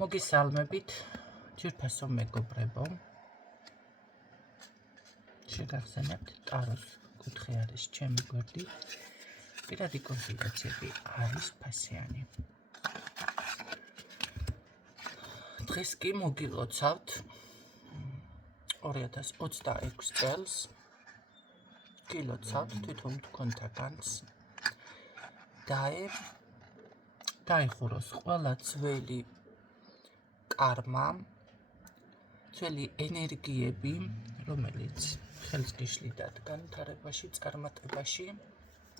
მოგესალმებით, ძვირფასო მეგობრებო. შეგახსენებთ, ტაროს კუთხე არის ჩემი გვერდით. პირადი კონსულტაციები არის ფასიანი. დღეს კი მოგილოცავთ 2026 წელს. გილოცავთ თვითონ თქვენთაგანს. დაიხუროს ყველა ძველი კარმა, ძველი ენერგიები, რომელიც ხელს გიშლიდათ განვითარებაში, წარმატებაში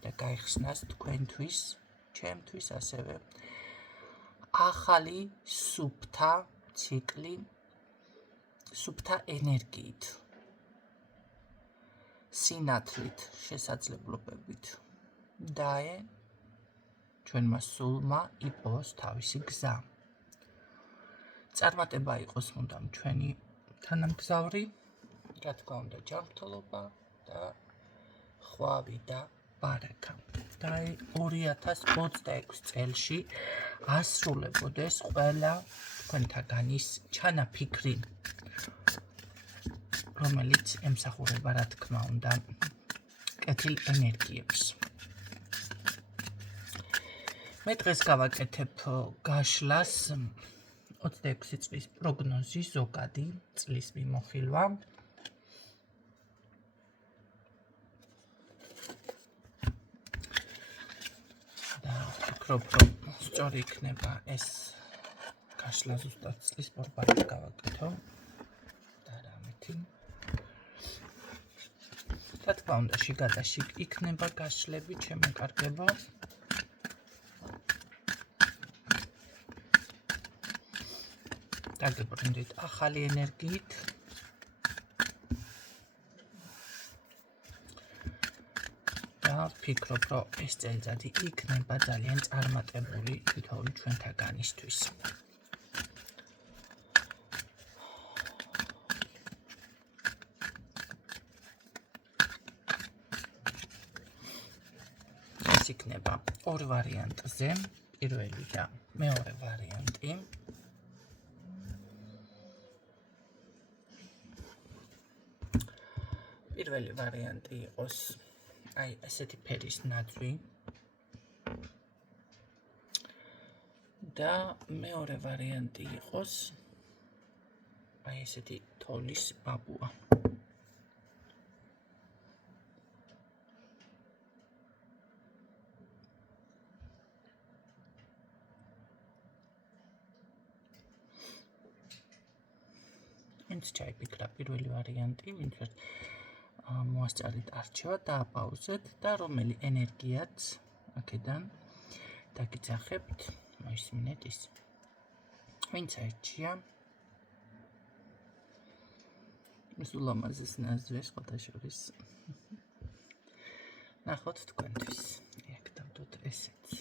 და გაიხსნას თქვენთვის, ჩემთვის ასევე ახალი სუფთა ციკლი, სუფთა ენერგიით, სინათლით, შესაძლებლობებით. ჩვენმა სულმა იპოვოს თავისი გზა. წარმატება იყოს მუდამ ჩვენი თანამგზავრი, რა თქმა უნდა ჯანმრთელობა და ხვავი და ბარაკა. 2026 წელში ასრულებოდეს ყველა თქვენთაგანის ჩანაფიქრი, რომელიც ემსახურება, რა თქმა უნდა, კეთილ ენერგიებს. მე დღეს გავაკეთებ გაშლას 26 წლის პროგნოზი, ზოგადი წლის მიმოხილვა. და ვფიქრობ, რომ სწორი იქნება ეს გაშლა ზუსტად წლის პორბალით გავაკეთო. და რამეთი. რა თქმა უნდა, შიგადაშიგ იქნება გაშლები, შემოკარგებო. დაგებრუნდით ახალი ენერგიით. და ვფიქრობ, რომ ეს წელიწადი იქნება ძალიან წარმატებული თითოეული ჩვენთაგანისთვის. ეს იქნება ორ ვარიანტზე, პირველი და მეორე ვარიანტი. პირველი ვარიანტი იყოს ესეთი ფერის ნაძვი და მეორე ვარიანტი იყოს ესეთი თოლის ბაბუა. ვინც ჩაიფიქრა პირველი ვარიანტი, ვინც მოასწარით არჩევა, დააპაუზეთ და რომელი ენერგიაც აქედან დაგიძახებთ, მოისმინეთ ის. ვინც აირჩია ის ულამაზეს ნაძვი სხვადასხვის. ნახოთ თქვენთვის. აქ დავდოთ ესეც.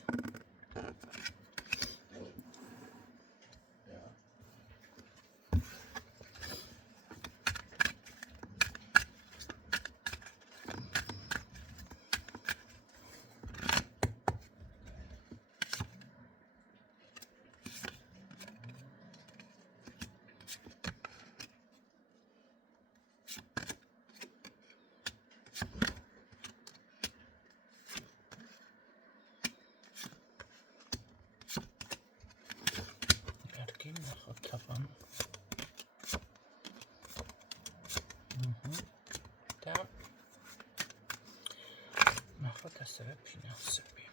და ნახოთ ასევე ფინანსები.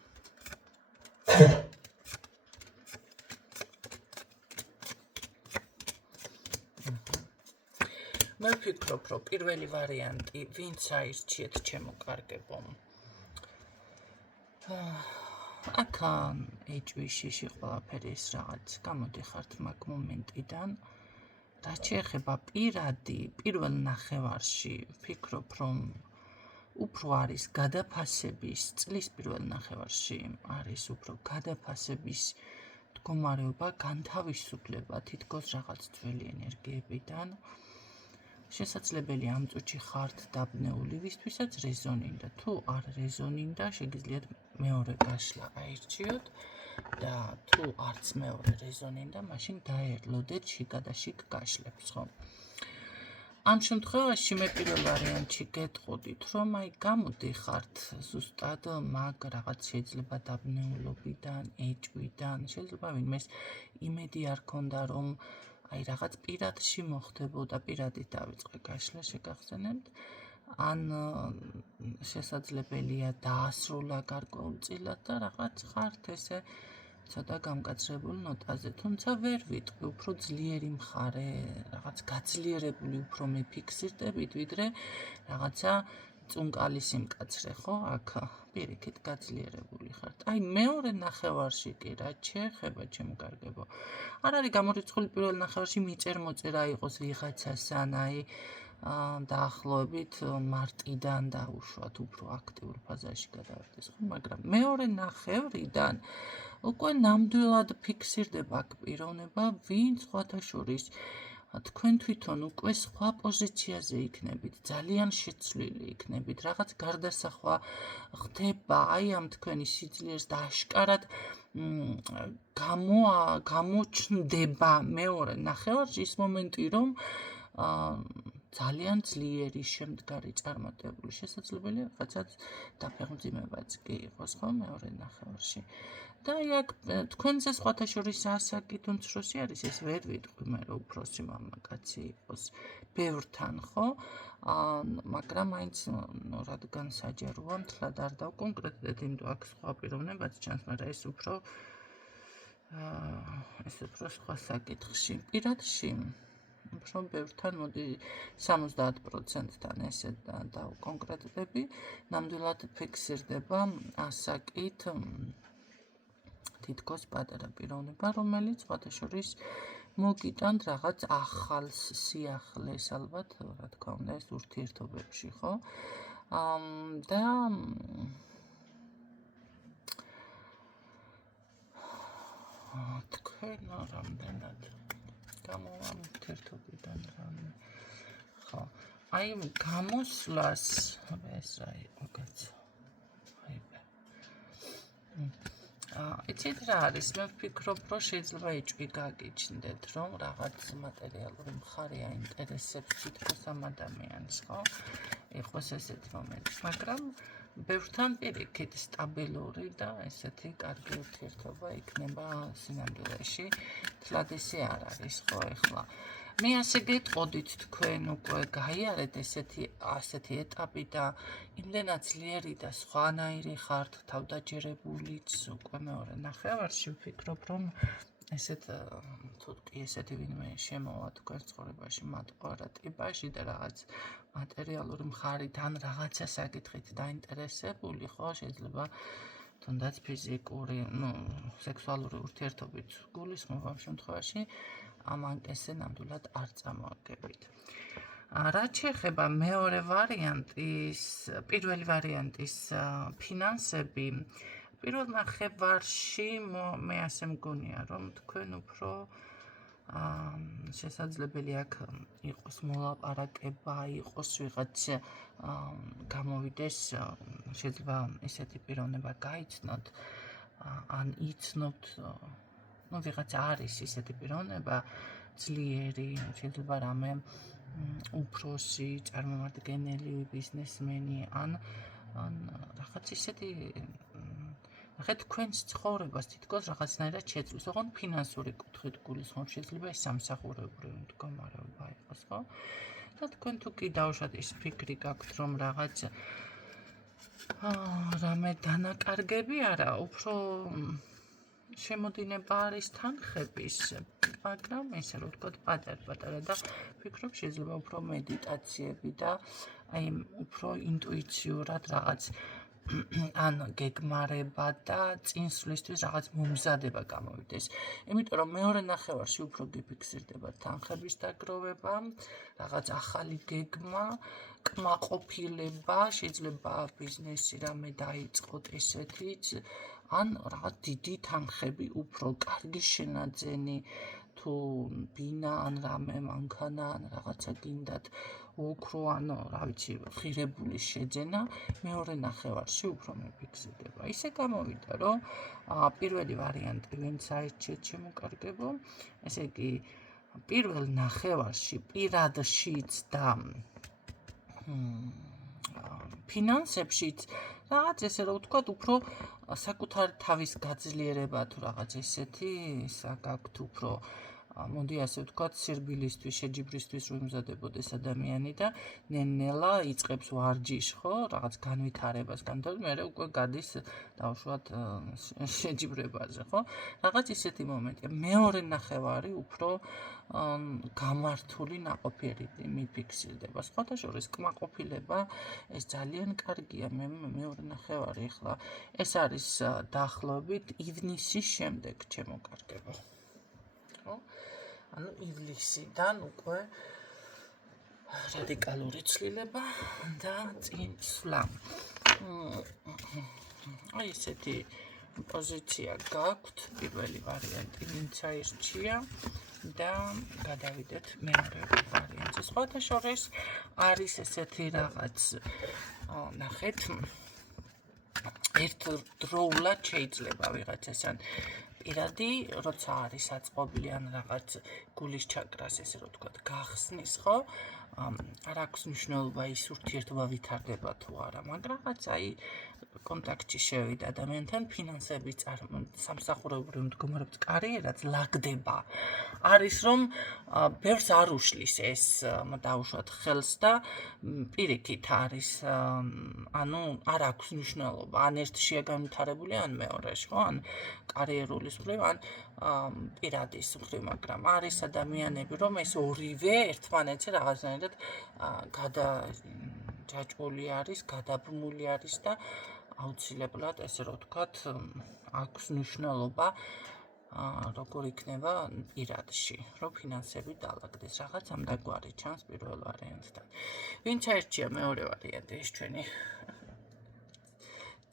მე ვფიქრობ, რომ პირველი ვარიანტი, ვინც აირჩიეთ შემოკარგებო. აქ ეჭვიშიში ყველაფერი ეს რაღაც გამოდიხართ მაგ მომენტიდან. რაც შეეხება პირველ ნახევარში, ვფიქრობ, რომ უფრო არის გადაფასების, წლის პირველ ნახევარში არის უფრო გადაფასების მდგომარეობა, განთავისუფლება თითქოს რაღაც ძველი ენერგიებიდან. შესაძლებელია ამ წუთში ხართ დაბნეული, ვისთვისაც რეზონინდა. თუ არ რეზონინდა, შეგიძლიათ მეორე გაშლა აირჩიოთ და თუ არც მეორე რეზონინდა, მაშინ დაერლოდეთ შიგა და შიგ გაშლებს, ხო? ამ შემთხვევაში მე პირველ ვარიანტში გეტყოდით, რომ აი გამოდიხართ ზუსტად მაგ რაღაც შეიძლება დაბნეულობიდან, ეჭვიდან, შეიძლება ვინმეს იმედი არ ქონდა, რომ აი რაღაც პირადში მოხდებოდა, პირადით დავიწყე გაშლა, შეგახსენებთ, ან შესაძლებელია დაასრულა გარკვეულწილად და რაღაც ხართ ესე ცოტა გამკაცრებული ნოტაზე, თუმცა ვერ ვიტყვი, უფრო ძლიერი მხარე, რაღაც გაძლიერებული უფრო მეფიქსირდებით, ვიდრე რაღაცა წუნკალი სიმკაცრე, ხო? აქ პირიქით გაძლიერებული ხართ. აი მეორე ნახევარში კი რაც შეეხება ჩემო კარგებო. არ არის გამორიცხული პირველ ნახევარში მიწერ-მოწერა იყოს ვიღაცასთან, აი დაახლოებით მარტიდან დაუშვათ უფრო აქტიურ ფაზაში გადავარდეს, ხო? მაგრამ მეორე ნახევრიდან უკვე ნამდვილად ფიქსირდება აქ პიროვნება, ვინც სხვათა შორის თქვენ თვითონ უკვე სხვა პოზიციაზე იქნებით, ძალიან შეცვლილი იქნებით, რაღაც გარდასახვა ხდება აი ამ თქვენი სიძლიერს და აშკარად გამოჩნდება მეორე ნახევარში ის მომენტი, რომ ძალიან ძლიერი შემდგარი წარმატებული შესაძლებელია რაღაცაც დაფეხმძიმებაც კი იყოს, ხო, მეორე ნახევარში. და აი აქ თქვენზე სხვათა შორის ასაკით უმცროსი არის, ეს ვერ ვიტყვი მე რომ უფროსი მამაკაცი იყოს ბევრთან, ხო? მაგრამ მაინც რადგან საჯაროა, მთლად არ დავკონკრეტდეთ, იმიტომ აქ სხვა პიროვნებაც ჩანს, მაგრამ ეს უფრო სხვა საკითხში. პირადში უფრო ბევრთან მოდი 70%-თან ესე დავკონკრეტდები, ნამდვილად ფიქსირდება ასაკით თითქოს პატარა პიროვნება, რომელიც სხვათა შორის მოგიტანთ რაღაც ახალს სიახლეს, ალბათ, რა თქმა უნდა, ეს ურთიერთობებში, ხო? და თქვენ რამდენად გამოვა ურთიერთობიდან რამე, ხო? აი გამოსვლას ეს რა იყო კაცო? იცით რა არის, მე ვფიქრობ, რომ შეიძლება ეჭვი გაგიჩნდეთ, რომ რაღაც მატერიალური მხარე აინტერესებს თითქოს ამ ადამიანს, ხო? იყოს ესეთი მომენტი, მაგრამ ბევრთან პირიქით სტაბილური და ესეთი კარგი ურთიერთობა იქნება სინამდვილეში, თლად ესე არ არის, ხო, ეხლა. მე ასე გეტყოდით თქვენ უკვე გაიარეთ ასეთი ეტაპი და იმდენად ძლიერი და სხვანაირი ხართ თავდაჯერებულიც უკვე მეორე ნახევარში ვფიქრობ, რომ თუ კი ესეთი ვინმე შემოვა თქვენ ცხოვრებაში მათყარა ტიპაში და რაღაც მატერიალური მხარით ან რაღაცა საკითხით დაინტერესებული, ხო, შეიძლება თუნდაც ფიზიკური, სექსუალური ურთიერთობით გულისხმობ ამ შემთხვევაში ამ ანკესზე ნამდვილად არ წამოაგებით. რაც შეეხება მეორე ვარიანტის, პირველი ვარიანტის ფინანსები, პირველ ნახევარში მე ასე მგონია, რომ თქვენ უფრო შესაძლებელი აქ იყოს მოლაპარაკება, იყოს ვიღაც გამოვიდეს, შეიძლება ესეთი პიროვნება გაიცნოთ, ან იცნობთ, ვიღაც არის ისეთი პიროვნება, ძლიერი, შეიძლება რამე უფროსი, წარმომადგენელი, ბიზნესმენი, ან რაღაც ისეთი, ნახეთ, თქვენს ცხოვრებას თითქოს რაღაცნაირად შეცვლის, ოღონდ ფინანსური კუთხით გულისხმობ, შეიძლება ეს სამსახურებრივი მდგომარეობა იყოს, ხო? და თქვენ თუ კი დავუშვათ ის ფიქრი გაქვთ, რომ რაღაც რამე დანაკარგები არა, უფრო შემოდინება არის თანხების, მაგრამ ესე რომ ვთქვათ, პატარ-პატარა და ვფიქრობ, შეიძლება უფრო მედიტაციები და აი უფრო ინტუიციურად რაღაც ან გეგმარება და წინსვლისთვის რაღაც მომზადება გამოვიდეს. იმიტომ რომ მეორე ნახევარში უფრო გიფიქსირდება თანხების დაგროვება, რაღაც ახალი გეგმა, კმაყოფილება, შეიძლება ბიზნესი რამე დაიწყოთ ესეთიც, ან რაღაც დიდი თანხები, უფრო კარგი შენაძენი, თუ თუ ბინა ან რამე მანქანა ან რაღაცა გინდათ ოქრო ან რა ვიცი ღირებული შეძენა მეორე ნახევარში უფრო მეფიქსირდება. ისე გამოვიდა რომ პირველი ვარიანტი ვინც აირჩიეთ შემოკარგებო, ესე იგი პირველ ნახევარში პირადშიც და ფინანსებშიც რაღაც ესე რომ ვთქვათ უფრო საკუთარი თავის გაძლიერება თუ რაღაც ესეთი საკაქვთ უფრო მოდი ასე ვთქვათ სირბილისთვის შეჯიბრისთვის რომ იმზადებოდეს ადამიანი და ნელა იწყებს ვარჯიშ ხო რაღაც განვითარებას განვითარებას მერე უკვე გადის დავუშვათ შეჯიბრებაზე ხო რაღაც ისეთი მომენტია მეორე ნახევარი უფრო გამართული ნაყოფიერი მიფიქსირდება სხვათა შორის კმაყოფილება ეს ძალიან კარგია მეორე ნახევარი ახლა ეს არის დაახლოებით ივნისის შემდეგ ჩემო-კარგებო ხო ანუ ივლისიდან უკვე რადიკალური ცვლილება და წინსვლა აი ესეთი პოზიცია გაქვთ პირველი ვარიანტი ვინც აირჩია და გადავიდეთ მეორე ვარიანტზე სხვათა შორის არის ესეთი რაღაც ნახეთ ერთდროულად შეიძლება ვიღაცას ან პირადი როცა არის აწყობილი ან რაღაც გულის ჩაკრას ესე რომ ვთქვათ გახსნის ხო არ აქვს მნიშვნელობა ის ურთიერთობა ვითარდება თუ არა მაგრამ რაღაც აი კონტაქტში შევიდა ადამიანთან ფინანსები სამსახურებრივ მდგომარეობის კარიერაც ლაგდება არის რომ ბევრს არ უშლის ეს დაუშვათ ხელს და პირიქით არის ანუ არ აქვს მნიშვნელობა ან ერთშია განვითარებული ან მეორეში ხო ან კარიერული მხრივ ან პირადის მხრივ მაგრამ არის ადამიანები რომ ეს ორივე ერთმანეთზე რაღაცნაირად გადაჯაჭვული არის გადაბმული არის და აუცილებლად ესე რომ ვთქვათ აქვს მნიშვნელობა როგორ იქნება პირადში რომ ფინანსები დაალაგდეს რაღაც ამდაგვარი ჩანს პირველ ვარიანტთან ვინც აირჩია მეორე ვარიანტი ეს ჩვენი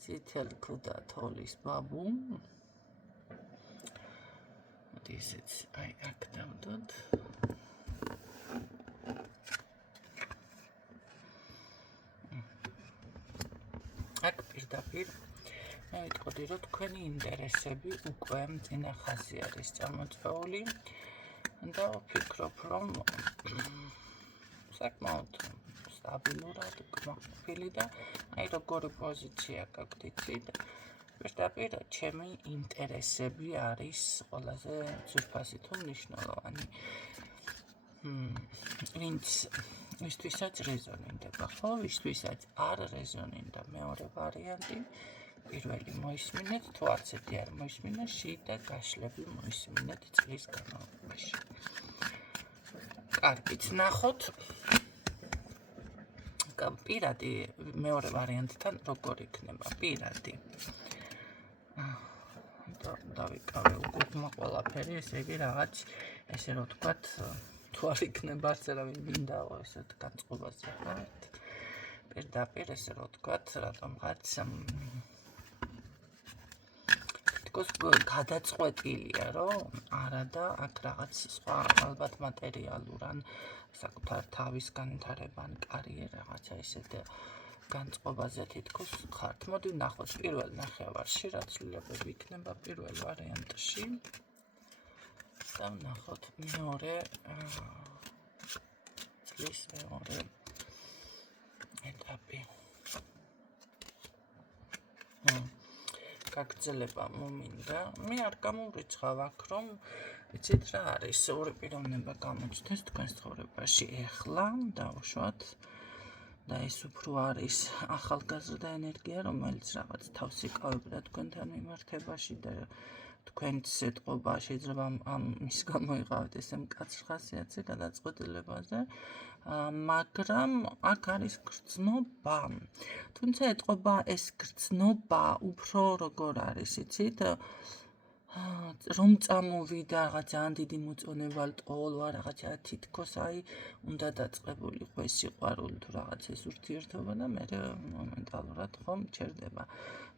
წითელი ქუდა თოლის ბაბუ ისიც აი აქ დავდოთ აქ პირდაპირ მე ვიტყოდი რომ თქვენი ინტერესები უკვე წინა ხაზი არის წარმოწეული და ვფიქრობ რომ საკმაოდ სტაბილურად კმაყოფილი და აი როგორი პოზიცია გაქვთ იცით პირდაპირ ჩემი ინტერესები არის ყველაზე ძვირფასი თუ მნიშვნელოვანი ვინც ვისთვისაც რეზონირდება ხო ვისთვისაც არ რეზონირდა მეორე ვარიანტი პირველი მოისმინეთ თუ არც ერთი არ მოისმინა შიდა გაშლები მოისმინეთ წლის განმავლობაში კარგით ნახოთ პირადი მეორე ვარიანტთან როგორ იქნება პირადი დავიკავე უკუღმა ყველაფერი ესე იგი რაღაც ესე რომ ვთქვათ თუ არ იქნება არც არავინ მინდაო ესეთ განწყობაზე ხართ პირდაპირ ესე რომ ვთქვათ რატომღაც თქოს გადაწყვეტილია რომ არა და აქ რაღაც სხვა ალბათ მატერიალურ ან საკუთარ თავის განვითარება ან კარიერა რაღაცა ისეთ განწყობაზე თითქოს ხართ. მოდი ვნახოთ პირველ ნახევარში რა ცვლილებები იქნება პირველ ვარიანტში და ვნახოთ მეორე წლის მეორე ეტაპი. გაგრძელება მომინდა. მე არ გამოვრიცხავ აქ რომ იცით რა არის ორი პიროვნება გამოჩნდეს თქვენს ცხოვრებაში ეხლა დავუშვათ და ეს უფრო არის ახალგაზრდა ენერგია რომელიც რაღაც თავს იკავებდა თქვენთან მიმართებაში და თქვენც ეთყობა შეიძლება ამის გამოიყავეთ ესე მკაცრ ხასიათზე გადაწყვეტილებაზე მაგრამ აქ არის გრძნობა თუმცა ეთყობა ეს გრძნობა უფრო როგორ არის იცით რომ წამოვიდა რაღაც ძალიან დიდი მოწონება ლტოლვა რაღაცა თითქოს აი უნდა დაწყებულიყო ეს სიყვარული თუ რაღაც ეს ურთიერთობა და მე მომენტალურად ხომ ჩერდება.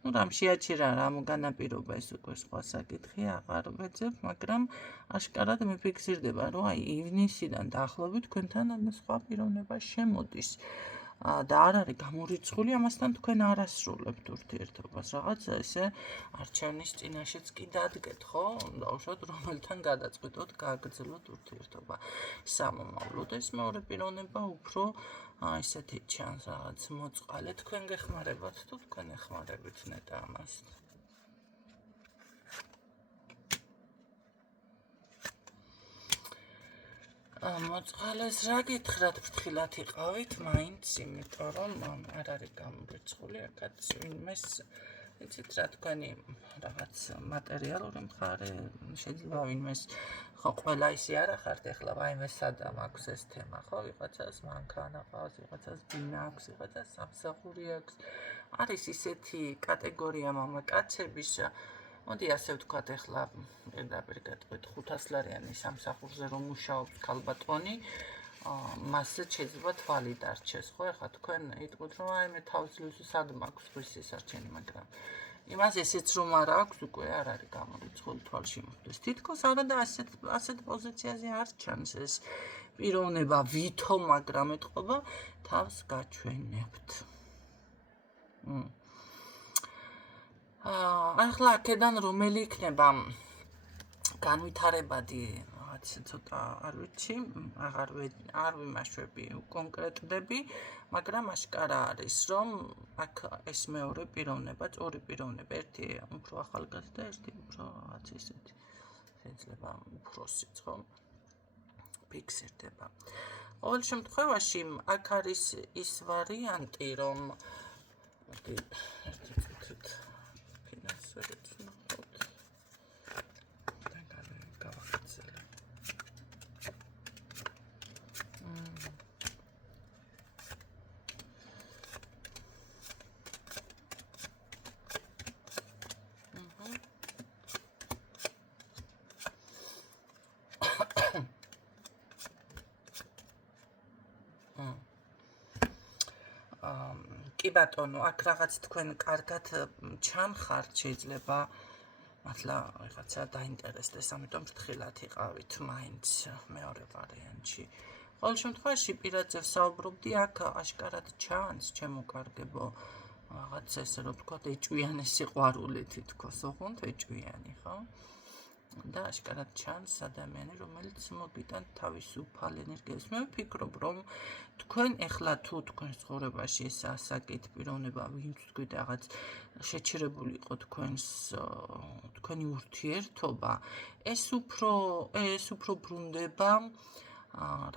ну რამ შეაჩერა რამ განაპირობა ეს უკვე სხვა საკითხია აღარ ვეძებ, მაგრამ აშკარად მიფიქსირდება რომ აი ივნისიდან დაახლოებით თქვენთან სხვა პიროვნება შემოდის. და არ არის გამორიცხული, ამასთან თქვენ არ ასრულებთ ურთიერთობას. რაღაცა ესე არჩევნის წინაშეც კი დადგეთ, ხო? დაუშვათ რომელთან გადაწყვეტოთ გააგრძელოთ ურთიერთობა სამომავლოდ. ეს მეორე პიროვნება უფრო ესეთი ჩანს რაღაც მოწყალე. თქვენ გეხმარებათ თუ თქვენ ეხმარებით ნეტა ამას? მოწყალეს რა გითხრათ, ფრთხილად იყავით მაინც, იმიტომ რომ არ არის გამორიცხული, აქაც ვინმეს იცით რა თქვენი რაღაც მატერიალური მხარე შეიძლება ვინმეს ხო ყველა ისე არ ახართ ეხლა ვაიმე სადამ აქვს ეს თემა ხო ვიღაცას მანქანა ყავს ვიღაცას ბინა აქვს ვიღაცას სამსახური აქვს არის ისეთი კატეგორია მამაკაცების მოდი ასე ვთქვათ ეხლა პირდაპირ გეტყვით 500 ლარიანი სამსახურზე რომ მუშაობს ქალბატონი მასზე შეიძლება თვალი დარჩეს ხო ეხლა თქვენ იტყვით რომ აი მე თავის სად მაქვს ხვრის ესარჩენი მაგრამ იმას ესეც რომ არ აქვს უკვე არ არის გამორიცხული თვალში მოხდეს თითქოს არა და ასეთ პოზიციაზე არ ჩანს ეს პიროვნება ვითომ მაგრამ ეთყობა თავს გაჩვენებთ ახლა აქედან რომელი იქნება განვითარებადი რაღაც ცოტა არ ვიცი არ ვიმაშვები კონკრეტდები მაგრამ აშკარა არის რომ აქ ეს მეორე პიროვნება ორი პიროვნება ერთი უფრო ახალგაზრდა ერთი უფრო რაღაც ისეთი შეიძლება უფროსიც ხო ფიქსირდება ყოველ შემთხვევაში აქ არის ის ვარიანტი რომ კი ბატონო, აქ რაღაც თქვენ კარგად ჩამხართ, შეიძლება მართლა რაღაცა დაინტერესდეს, ამიტომ ფრთხილად იყავით მაინც მეორე ვარიანტში. ყოველ შემთხვევაში პირადზე ვსაუბრობდი, აქ აშკარად ჩანს, ჩემო კარგებო, რაღაც ესე რომ ვთქვათ, ეჭვიანი სიყვარული თითქოს, ოღონდ ეჭვიანი, ხო? და აშკარად ჩანს ადამიანი, რომელიც მოგიტან თავისუფალ ენერგიას. მე ვფიქრობ, რომ თქვენ ეხლა თუ თქვენს ცხოვრებაში ეს ასაკით პიროვნება, ვინც თქვით რაღაც შეჩერებული იყო თქვენი ურთიერთობა, ეს უფრო ბრუნდება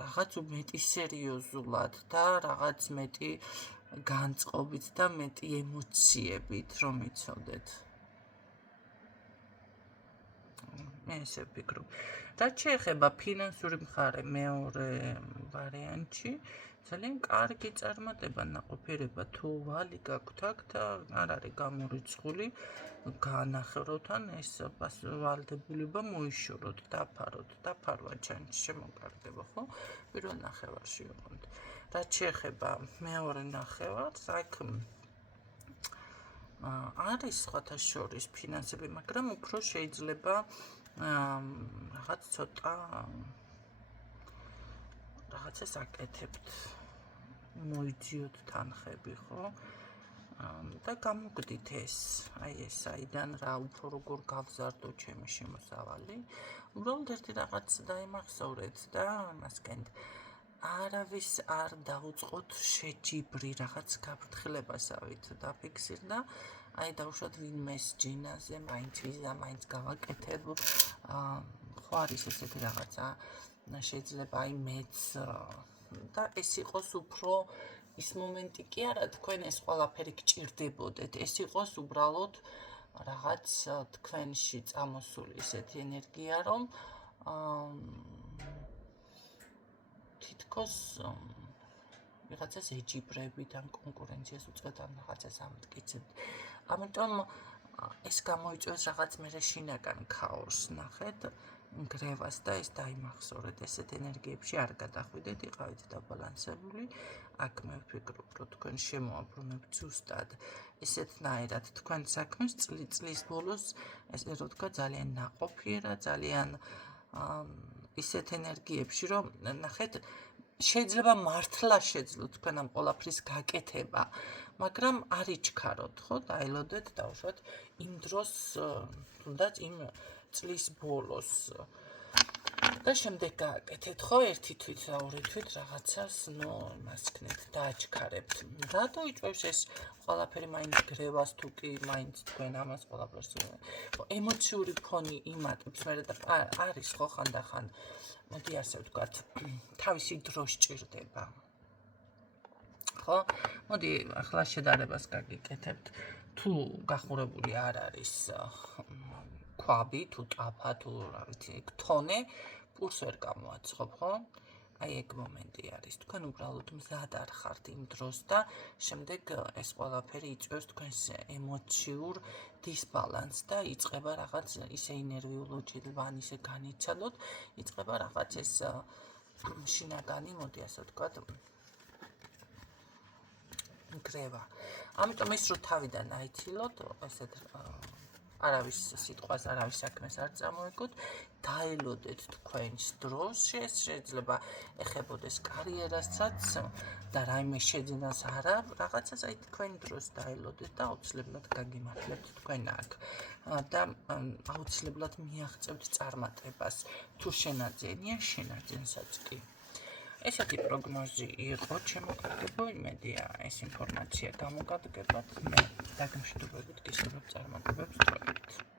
რაღაც მეტი სერიოზულად და რაღაც მეტი განწყობით და მეტი ემოციებით, რომ იცოდეთ. მე ესე ვფიქრობ. რაც შეეხება ფინანსური მხარე მეორე ვარიანტში, ძალიან კარგი წარმატება ნაყოფიერება თუ ვალი გაქვთ აქ და არ არის გამორიცხული განახევროთან ეს ვალდებულება მოიშოროთ, დაფარვა ჩანს შემოკარდება, ხო? პირველ ნახევარში ოღონდ. რაც შეეხება მეორე ნახევარს, აქ არის სხვათა შორის ფინანსები, მაგრამ უფრო შეიძლება რაღაც ცოტა რაღაცას აკეთებთ, მოიძიოთ თანხები, ხო? და გამოგდით ეს, აი ეს აიდან რა უფრო როგორ გავზარდო ჩემი შემოსავალი. უბრალოდ ერთი რაღაც დაიმახსოვრეთ და მასკენ არავის არ დაუწყოთ შეჯიბრი რაღაც გაფრთხილებასავით დაფიქსირდა. აი დავუშვათ ვინმეს ჯინაზე, მაინც ვიზა, მაინც გავაკეთებ. ხო არის ესეთი რაღაცა, შეიძლება აი მეც და ეს იყოს უფრო ის მომენტი კი არა, თქვენ ეს ყველაფერი გჭირდებოდეთ. ეს იყოს უბრალოდ რაღაც თქვენში წამოსული ესეთი ენერგია, რომ თითქოს ვიღაცას ეჯიბრებით ან კონკურენციას უწევთ ან რაღაცას ამტკიცებთ. ამიტომ ეს გამოიწვევს რაღაც მერე შინაგან ქაოსს, ნახეთ, გრევას და ეს დაიმახსოვრეთ, ესეთ ენერგიებში არ გადახვიდეთ, იყავით დაბალანსებული. აქ მე ვფიქრობ, რომ თქვენ შემოაბრუნებთ ზუსტად ესეთნაირად თქვენ საქმეს წლის ბოლოს, ესე რომ თქვა ძალიან ნაყოფიერა, ძალიან ისეთ ენერგიებში, რომ ნახეთ, შეიძლება მართლა შეძლოთ თქვენ ამ ყველაფრის გაკეთება, მაგრამ არ იჩქაროთ, ხო, დაელოდეთ დავუშვათ იმ დროს, თუნდაც იმ წლის ბოლოს და შემდეგ გააკეთეთ, ხო, ერთი თვით და ორი თვით რაღაცას, იმას იქნეთ, დააჩქარებთ. რატო იწვევს ეს ყველაფერი მაინც გრევას თუ კი მაინც თქვენ ამას ყველაფერს ემოციური ფონი იმატებს მერე და არის ხო ხანდახან მოდი ასე ვთქვათ, თავისი დრო სჭირდება. ხო? მოდი ახლა შედარებას გაგიკეთებთ. თუ გახურებული არ არის ქვაბი, თუ ტაფა, თუ რა ვიცი, თონე, პურს ვერ გამოაცხობ, ხო? აი ეგ მომენტი არის. თქვენ უბრალოდ მზად არ ხართ იმ დროს და შემდეგ ეს ყველაფერი იწვევს თქვენს ემოციურ დისბალანსს და იწყება რაღაც ისე ინერვიულოჯილვან ისე განიცადოთ, იწყება რაღაც ეს შინაგანი, მოდი ასე ვთქვათ, გრევა. ამიტომ ის რომ თავიდან აიცილოთ, ესეთ არავის სიტყვას, არავის საქმეს არ წამოეკოთ, დაელოდეთ თქვენს დროს, შეიძლება ეხებოდეს კარიერასაც და რაიმე შეძენას არა, რაღაცას აი თქვენ დროს დაელოდეთ და აუცილებლად გაგიმართლებთ თქვენ აქ და აუცილებლად მიაღწევთ წარმატებას. თუ შენაძენია, შენაძენსაც კი. ესეთი პროგნოზი იყო ჩემო კარგებო, იმედია ეს ინფორმაცია გამოგადგებათ, მე დაგმშვიდობებით გისურვებ წარმატებებს დროებით.